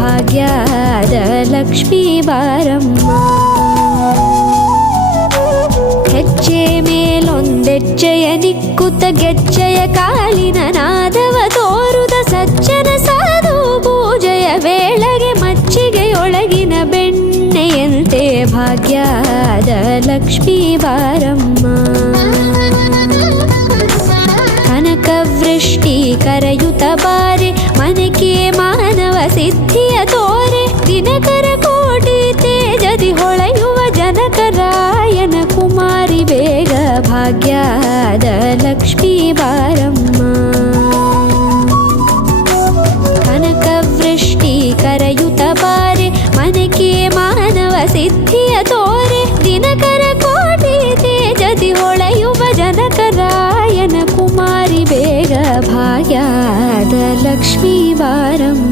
ಭಾಗ್ಯದ ಲಕ್ಷ್ಮೀ ಬಾರಮ್ಮ. ಹೆಜ್ಜೆ ಮೇಲೊಂದೆಜ್ಜೆಯ ನಿಕ್ಕುತ್ತ ಗೆಜ್ಜೆಯ ಕಾಲಿನ ನಾದವ ತೋರುದ ಸಜ್ಜನ ಸಾಧು ಪೂಜೆಯ ವೇಳೆಗೆ ಮಚ್ಚಿಗೆಯೊಳಗಿನ ಬೆಣ್ಣೆಯಂತೆ ಭಾಗ್ಯದ ಲಕ್ಷ್ಮೀ ಬಾರಮ್ಮ. ಕನಕವೃಷ್ಟಿ ಕರೆಯುತ್ತ ಬಾರೆ ಮನಕೆ ಮಾನವ ಸಿದ್ಧಿಯ ತೋರೆ ದಿನಕರ ಕೋಟಿ ತೇಜದಿ ಹೊಳೆಯುವ ಜನಕರಾಯನ ಕುಮಾರಿ ಬೇಗ ಭಾಗ್ಯದ ಲಕ್ಷ್ಮೀ ಬಾರಮ್ಮ. ಕನಕವೃಷ್ಟಿ ಕರೆಯುತ್ತ ಬಾರೆ ಮನಕೆ ಮಾನವ ಸಿದ್ಧಿಯ ತೋರೆ ದಿನಕರ ಕೋಟಿ ತೇಜದಿ ಹೊಳೆಯುವ ಜನಕರಾಯನ ಕುಮಾರಿ ಬೇಗ ಭಾಗ್ಯದ ಲಕ್ಷ್ಮೀ ಬಾರಮ್ಮ.